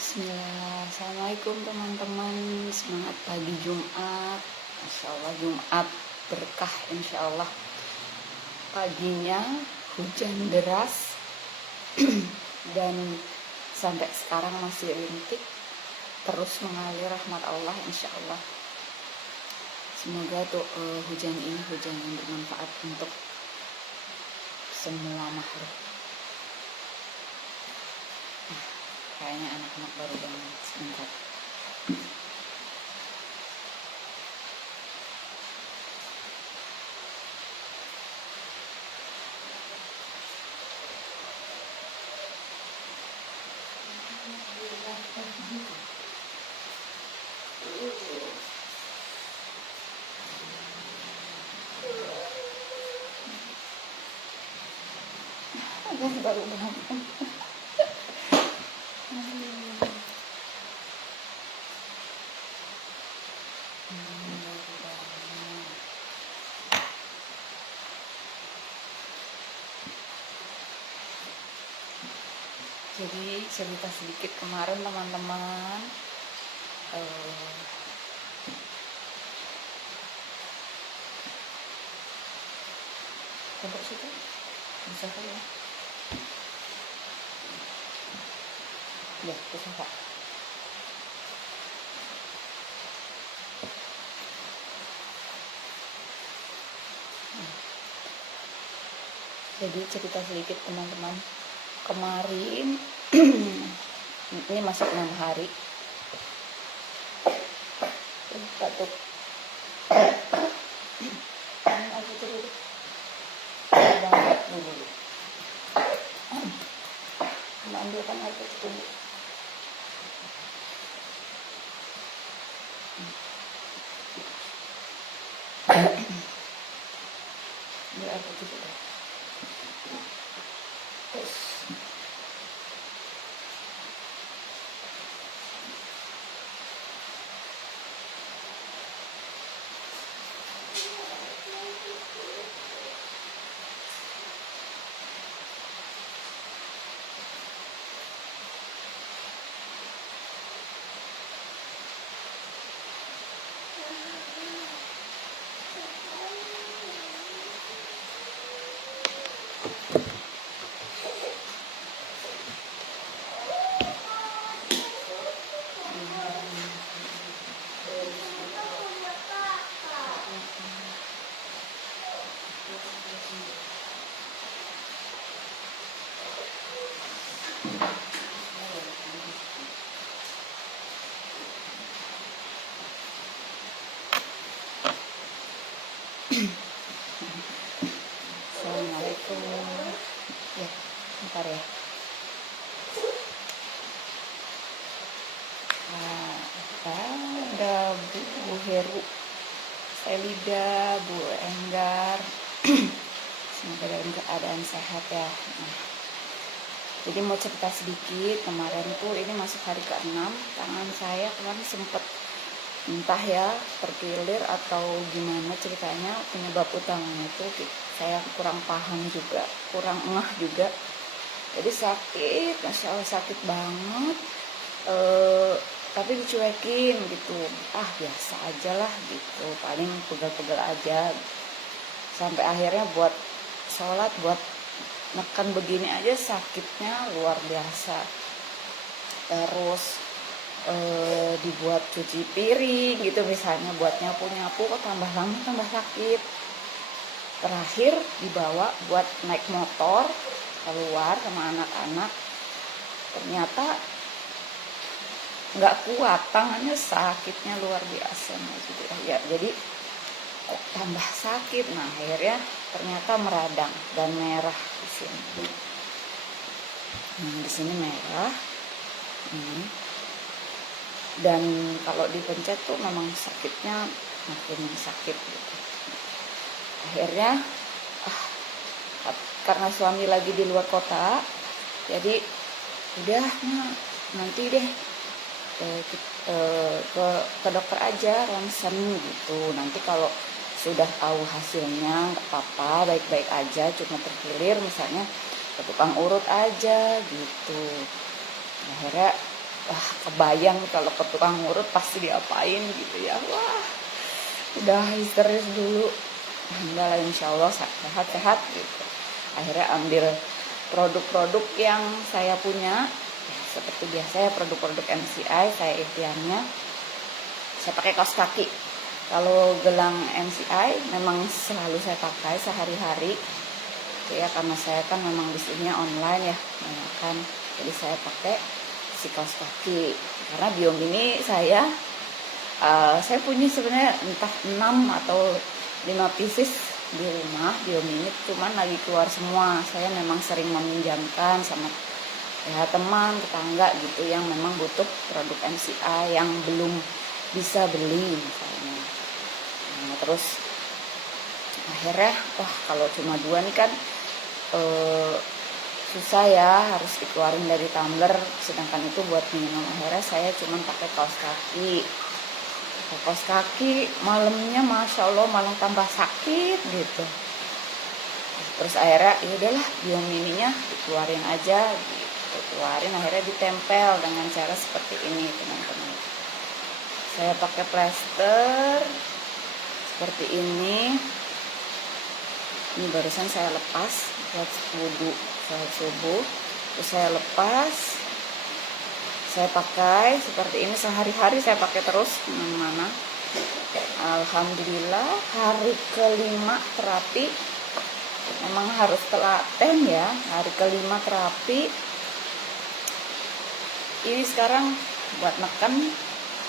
Bismillah. Assalamualaikum teman-teman. Semangat pagi Jumat. Masya Allah, Jumat berkah insya Allah. Paginya hujan deras dan sampai sekarang masih rintik, terus mengalir rahmat Allah insya Allah. Semoga tuh hujan ini hujan yang bermanfaat untuk semua makhluk. Kayaknya anak-anak baru bangun sebentar. Baru bangun. Jadi cerita sedikit kemarin teman-teman, untuk situ bisa kan ya? Ya bisa Pak. Jadi cerita sedikit teman-teman, kemarin ini masuk 6 hari batuk. Aku cerita banget dulu, ambilkan air putih dulu. Ini air putih dulu. Terus Assalamualaikum. Ya, bentar ya. Ada Bu Heru, Selida, Bu Enggar. Semoga dalam keadaan sehat ya. Jadi mau cerita sedikit, kemarin tuh ini masuk hari ke-6, tangan saya kemarin sempet entah ya terkilir atau gimana ceritanya, penyebab utamanya itu saya kurang paham juga, kurang ngeh juga. Jadi sakit, Masya Allah sakit banget, tapi dicuekin gitu, biasa aja lah gitu, paling pegel-pegel aja. Sampai akhirnya buat sholat, buat nekan begini aja sakitnya luar biasa. Terus dibuat cuci piring gitu misalnya, buat nyapu-nyapu kok tambah lama tambah sakit. Terakhir dibawa buat naik motor keluar sama anak-anak, ternyata nggak kuat, tangannya sakitnya luar biasa gitu ya. Jadi kok tambah sakit. Nah akhirnya ternyata meradang dan merah di sini. Nah di sini merah. Dan kalau dipencet tuh memang sakitnya makin sakit gitu. Akhirnya karena suami lagi di luar kota, jadi udah nanti deh ke dokter aja, ronsen gitu. Nanti kalau sudah tahu hasilnya nggak apa-apa, baik-baik aja, cuma terkilir misalnya ke tukang urut aja gitu. Akhirnya wah kebayang kalau ke tukang urut pasti diapain gitu ya. Wah udah histeris dulu. Enggak lah, insya Allah sehat-sehat gitu. Akhirnya ambil produk-produk yang saya punya, seperti biasa ya, produk-produk MCI saya ikhtiarnya. Saya pakai kaos kaki. Kalau gelang MCI memang selalu saya pakai sehari-hari ya, karena saya kan memang bisnisnya online ya, kan. Jadi saya pakai si kaos kaki. Karena Biom ini saya punya sebenarnya entah 6 atau 5 pieces di rumah Biom ini, cuman lagi keluar semua. Saya memang sering meminjamkan sama ya teman, tetangga gitu yang memang butuh produk MCI yang belum bisa beli misalnya. Nah, terus akhirnya wah kalau cuma 2 nih kan susah ya, harus dikeluarin dari tumbler, sedangkan itu buat minum. Akhirnya saya cuma pakai kaos kaki. Kaos kaki malamnya masya Allah malah tambah sakit gitu. Terus akhirnya ya udahlah Biom mininya dikeluarin aja gitu. Keluarin, akhirnya ditempel dengan cara seperti ini teman-teman. Saya pakai plester seperti ini. Ini barusan saya lepas buat wudhu salat subuh. Terus saya lepas, saya pakai seperti ini sehari-hari, saya pakai terus kemana-mana. Alhamdulillah hari kelima terapi, memang harus telaten ya, hari kelima terapi. Ini sekarang buat neken,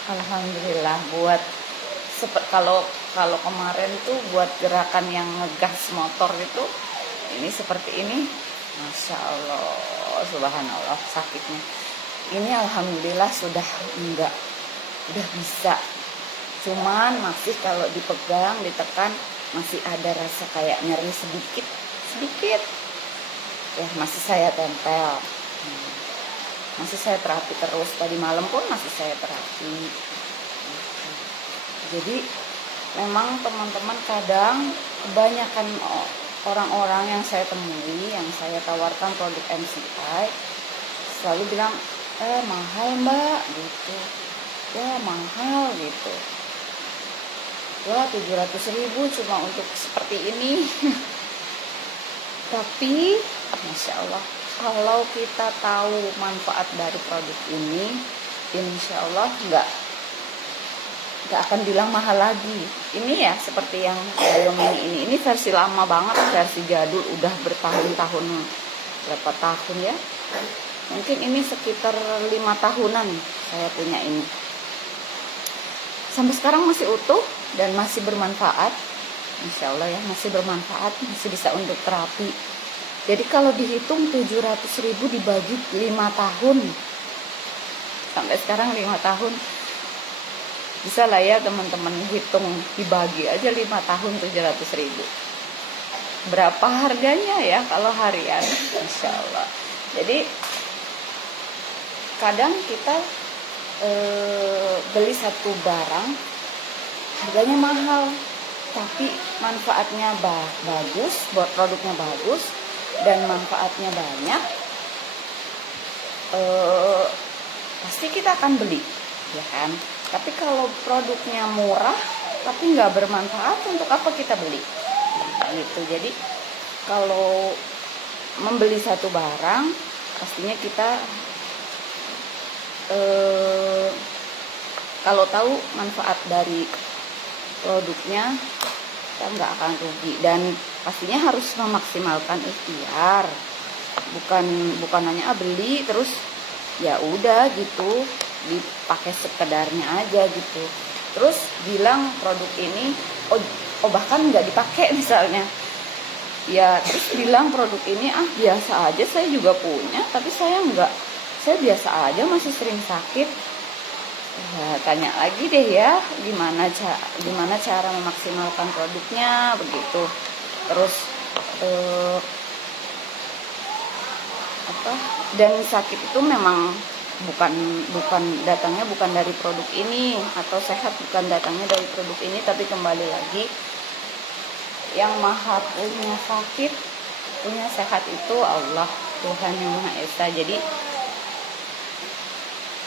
alhamdulillah. Buat kalau kemarin tuh buat gerakan yang ngegas motor itu, ini seperti ini, masya Allah, subhanallah sakitnya. Ini alhamdulillah sudah enggak, udah bisa. Cuman masih kalau dipegang, ditekan masih ada rasa kayak nyeri sedikit ya, masih saya tempel. Masih saya terapi terus, tadi malam pun masih saya terapi. Jadi memang teman-teman kadang kebanyakan orang-orang yang saya temui, yang saya tawarkan produk MCI, selalu bilang mahal mbak gitu, ya mahal gitu, wah 700.000 cuma untuk seperti ini. Tapi masya Allah, kalau kita tahu manfaat dari produk ini, insya Allah nggak akan bilang mahal lagi. Ini ya seperti yang Biom ini versi lama banget, versi jadul, udah bertahun-tahun, berapa tahun ya, mungkin ini sekitar 5 tahunan saya punya ini. Sampai sekarang masih utuh dan masih bermanfaat, insya Allah ya, masih bermanfaat, masih bisa untuk terapi. Jadi kalau dihitung 700.000 dibagi 5 tahun, sampai sekarang 5 tahun, bisa lah ya teman-teman hitung, dibagi aja 5 tahun 700.000. Berapa harganya ya kalau harian, insya Allah. Jadi kadang kita beli satu barang harganya mahal, tapi manfaatnya bagus, buat produknya bagus dan manfaatnya banyak, pasti kita akan beli, ya kan? Tapi kalau produknya murah tapi nggak bermanfaat, untuk apa kita beli? Gitu. Jadi kalau membeli satu barang, pastinya kita kalau tahu manfaat dari produknya, kita nggak akan rugi. Dan pastinya harus memaksimalkan ikhtiar, bukan hanya beli terus ya udah gitu, dipakai sekedarnya aja gitu, terus bilang produk ini bahkan nggak dipakai misalnya ya, terus bilang produk ini biasa aja, saya juga punya tapi saya biasa aja, masih sering sakit. Tanya lagi deh ya, gimana cara memaksimalkan produknya begitu. Terus dan sakit itu memang bukan datangnya bukan dari produk ini, atau sehat bukan datangnya dari produk ini, tapi kembali lagi yang maha punya sakit, punya sehat itu Allah, Tuhan yang Maha Esa. Jadi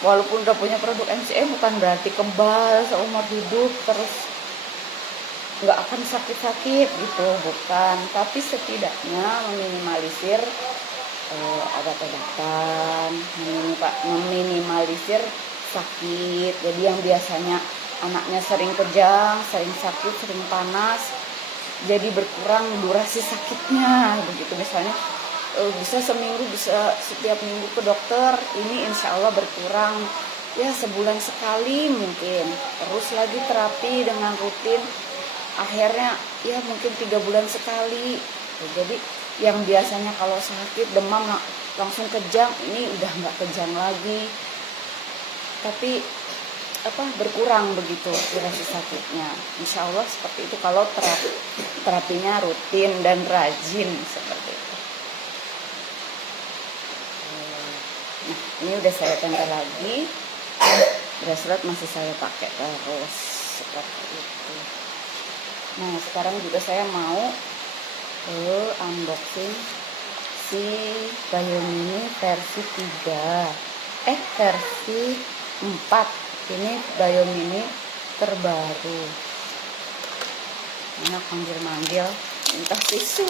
walaupun udah punya produk MCA bukan berarti kebal seumur hidup terus nggak akan sakit-sakit gitu, bukan. Tapi setidaknya meminimalisir obat-obatan, meminimalisir sakit. Jadi yang biasanya anaknya sering kejang, sering sakit, sering panas, jadi berkurang durasi sakitnya begitu. Misalnya bisa seminggu, bisa setiap minggu ke dokter, ini insya Allah berkurang ya sebulan sekali mungkin. Terus lagi terapi dengan rutin, akhirnya ya mungkin 3 bulan sekali. Jadi yang biasanya kalau sakit demam langsung kejang, ini udah nggak kejang lagi, tapi berkurang begitu durasi sakitnya. Insya Allah seperti itu kalau terapinya rutin dan rajin seperti itu. Nah, ini udah saya tempel lagi, bracelet masih saya pakai terus seperti itu. Nah, sekarang juga saya mau unboxing si Biomini versi 3 versi 4. Ini Biomini terbaru. Anak manggil-manggil minta tisu.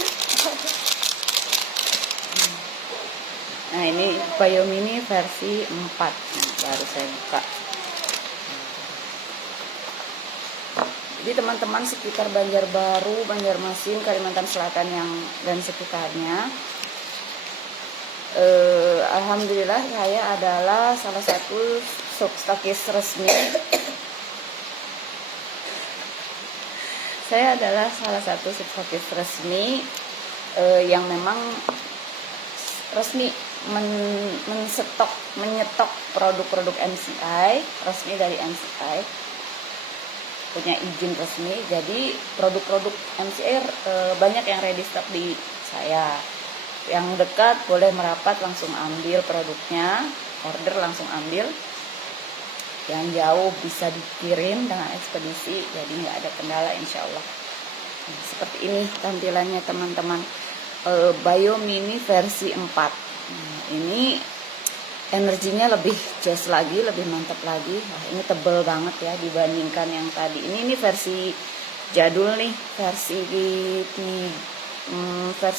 Nah, ini Biomini versi 4. Nah, baru saya buka. Jadi teman-teman sekitar Banjarbaru, Banjarmasin, Kalimantan Selatan dan sekitarnya, alhamdulillah saya adalah salah satu substakis resmi. Saya adalah salah satu substakis resmi yang memang resmi menyetok produk-produk MCI resmi dari MCI, punya izin resmi. Jadi produk-produk MCI banyak yang ready stock di saya. Yang dekat boleh merapat langsung ambil produknya, order langsung ambil. Yang jauh bisa dikirim dengan ekspedisi, jadi nggak ada kendala insya Allah. Nah, seperti ini tampilannya teman-teman, Biomini versi 4. Nah, ini energinya lebih jos lagi, lebih mantap lagi. Nah, ini tebel banget ya dibandingkan yang tadi. Ini versi jadul nih, versi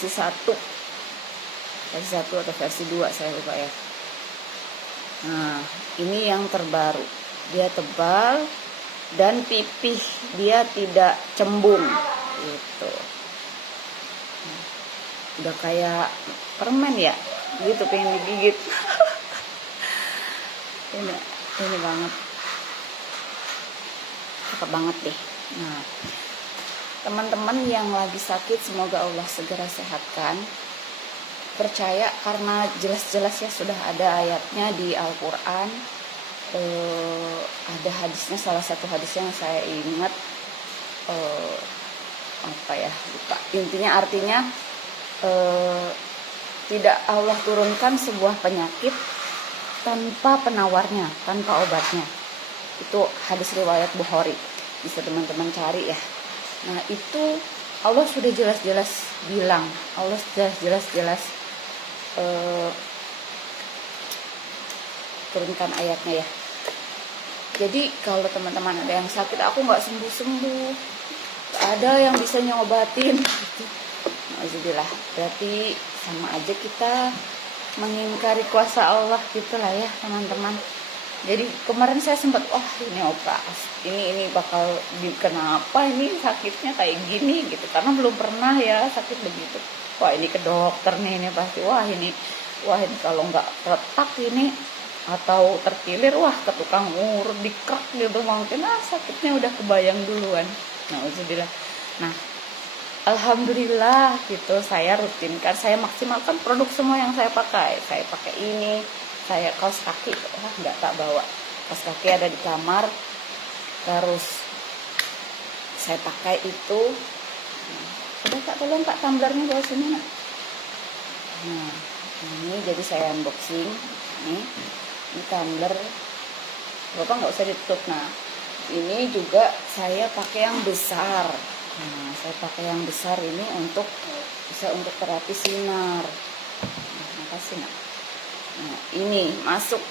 1 versi 1 atau versi 2 saya lupa ya. Nah, ini yang terbaru. Dia tebal dan pipih, dia tidak cembung gitu. Udah kayak permen ya, gitu pengen digigit. ini banget, cakep banget deh. Nah, teman-teman yang lagi sakit semoga Allah segera sehatkan. Percaya karena jelas-jelas ya sudah ada ayatnya di Al-Quran, ada hadisnya, salah satu hadisnya yang saya ingat lupa. Intinya artinya tidak Allah turunkan sebuah penyakit tanpa penawarnya, tanpa obatnya. Itu hadis riwayat Bukhari, bisa teman-teman cari ya. Nah, itu Allah sudah jelas-jelas bilang, Allah sudah jelas-jelas turunkan ayatnya ya. Jadi kalau teman-teman ada yang sakit, aku nggak sembuh-sembuh, ada yang bisa nyobatin gitu. Alhamdulillah, berarti sama aja kita mengingkari kuasa Allah gitulah ya teman-teman. Jadi kemarin saya sempat, ini operasi, ini bakal kenapa ini sakitnya kayak gini gitu, karena belum pernah ya sakit begitu. Wah, ini ke dokter nih, ini pasti ini kalau nggak retak ini atau terkilir, ke tukang urut dikrak gitu mungkin, sakitnya udah kebayang duluan. Nah, alhamdulillah gitu, saya rutinkan, saya maksimalkan produk semua yang saya pakai. Saya pakai ini, saya kaos kaki, nggak tak bawa. Kaos kaki ada di kamar, terus saya pakai itu. Udah Kak, tolong Kak tumblernya bawa sini nak. Nah, ini jadi saya unboxing. Ini tumbler, Bapak nggak usah ditutup. Nah, ini juga saya pakai yang besar. Nah, saya pakai yang besar ini bisa untuk terapi sinar. Nah, makasih nak. Nah, ini masuk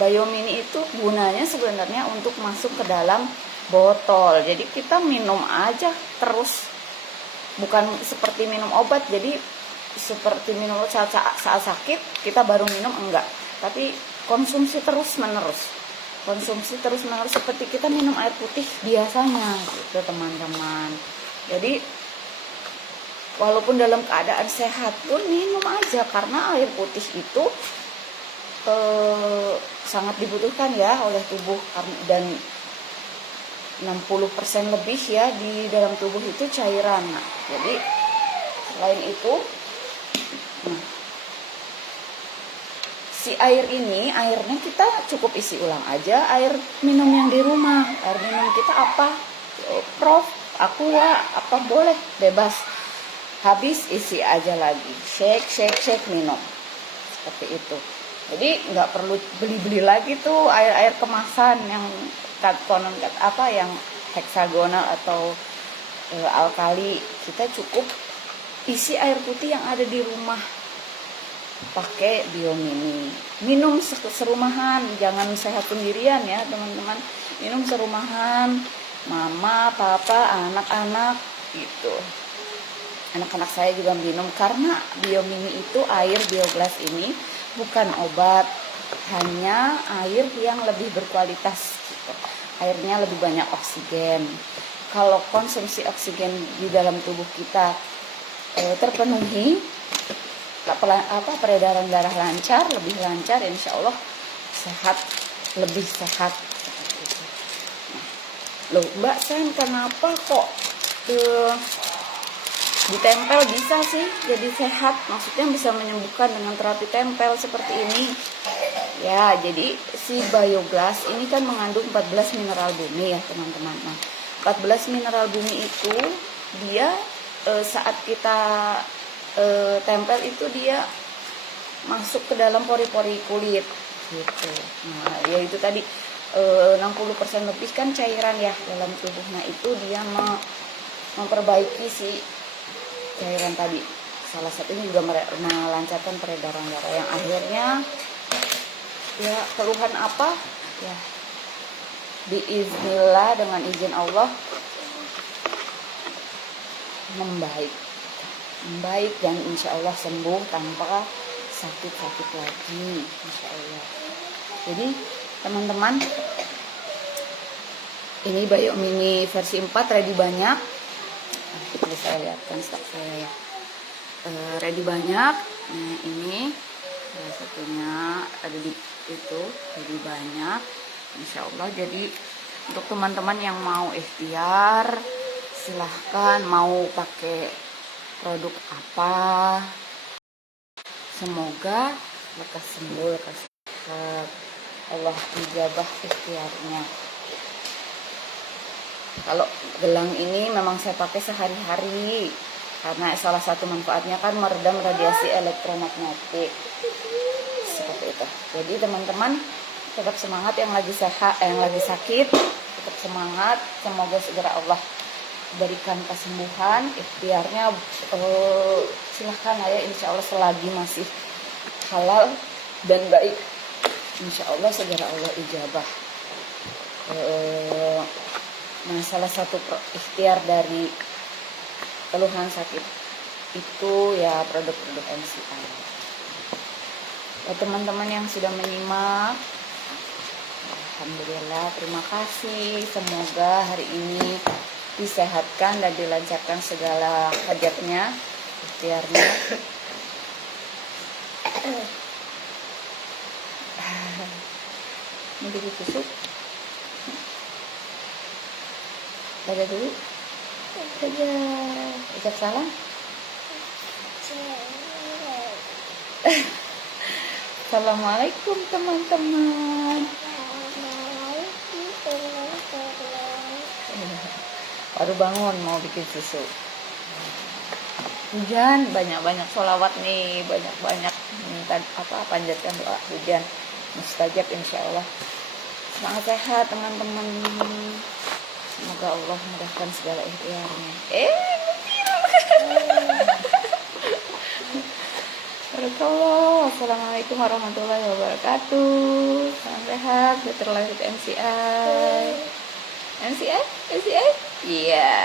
Biomini itu gunanya sebenarnya untuk masuk ke dalam botol. Jadi kita minum aja terus, bukan seperti minum obat. Jadi seperti minum saat sakit kita baru minum, enggak, tapi konsumsi terus menerus seperti kita minum air putih biasanya gitu teman-teman. Jadi walaupun dalam keadaan sehat pun minum aja, karena air putih itu sangat dibutuhkan ya oleh tubuh, dan 60% lebih ya di dalam tubuh itu cairan. Nah, jadi selain itu, si air ini, airnya kita cukup isi ulang aja air minum yang di rumah. Air minum kita apa? Prof, aqua, apa boleh, bebas. Habis isi aja lagi, shake minum. Seperti itu. Jadi nggak perlu beli lagi tuh air kemasan yang yang heksagonal atau alkali. Kita cukup isi air putih yang ada di rumah, pakai Biomini. Minum serumahan, jangan sehat sendirian ya teman-teman. Minum serumahan, mama, papa, anak-anak gitu. Anak-anak saya juga minum, karena Biomini itu air Bioglas ini bukan obat, hanya air yang lebih berkualitas gitu. Airnya lebih banyak oksigen. Kalau konsumsi oksigen di dalam tubuh kita terpenuhi, peredaran darah lancar, lebih lancar, insya Allah sehat, lebih sehat. Loh Mbak Sen, kenapa kok ditempel bisa sih jadi sehat? Maksudnya bisa menyembuhkan dengan terapi tempel seperti ini ya. Jadi si Bioglas ini kan mengandung 14 mineral bumi ya teman-teman. Nah, 14 mineral bumi itu dia saat kita tempel itu dia masuk ke dalam pori-pori kulit gitu. Nah, ya itu tadi 60% lebih kan cairan ya dalam tubuh. Nah, itu dia memperbaiki si cairan tadi. Salah satunya juga melancarkan peredaran darah, yang akhirnya ya keluhan apa ya biiznillah, dengan izin Allah membaik dan insya Allah sembuh tanpa sakit-sakit lagi, insya Allah. Jadi teman-teman, ini Biomini versi 4 ready banyak. Nah, saya lihatkan stok saya ya, ready banyak. Nah, ini salah satunya ada di itu, ready banyak, insya Allah. Jadi untuk teman-teman yang mau ikhtiar, silahkan mau pakai produk apa, semoga lekas sembuh, lekas sehat, Allah ijabah ikhtiarnya. Kalau gelang ini memang saya pakai sehari-hari, karena salah satu manfaatnya kan meredam radiasi elektromagnetik seperti itu. Jadi teman-teman tetap semangat, yang lagi sehat, yang lagi sakit tetap semangat. Semoga segera Allah berikan kesembuhan, ikhtiarnya silahkan ya, insya Allah selagi masih halal dan baik, insya Allah segera Allah ijabah. Nah, salah satu ikhtiar dari keluhan sakit itu ya produk-produk NCI. Ya, teman-teman yang sudah menyimak, alhamdulillah, terima kasih. Semoga hari ini disehatkan dan dilancarkan segala hajatnya, ikhtiarnya. Ini dulu tusuk. Dadah dulu. Dadah. Ucap salam. Assalamualaikum teman-teman. Baru bangun mau bikin susu. Hujan, banyak-banyak sholawat nih, banyak-banyak minta panjatkan doa hujan mustajab insya Allah. Semangat sehat teman-teman. Semoga Allah mudahkan segala ikhtiarnya. Barakallah. Wassalamualaikum warahmatullahi wabarakatuh. Salam sehat, better life with MCI. MCI? MCI? Iya.